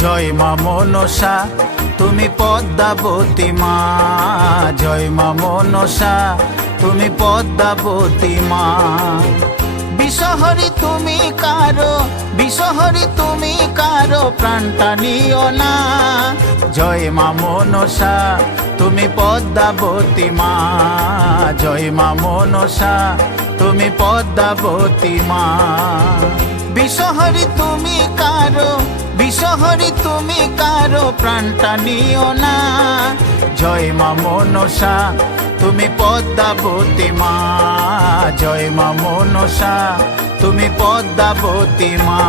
জয় মা মনসা তুমি পদ্মাবতী মা, জয় মা মনসা তুমি পদ্মাবতী মা। বিষহরি তুমি কারো, বিষহরি তুমি কারো প্রাণটা নিও না। জয় মা মনসা তুমি পদ্মাবতী মা, জয় মা মনসা তুমি পদ্মাবতী মা। বিষহরি তুমি কারো, বিষহরি তুমি কারো প্রাণটা নিও না। জয় মা মনসা তুমি পদ্মাবতী মা, জয় মা মনসা তুমি পদ্মাবতী মা।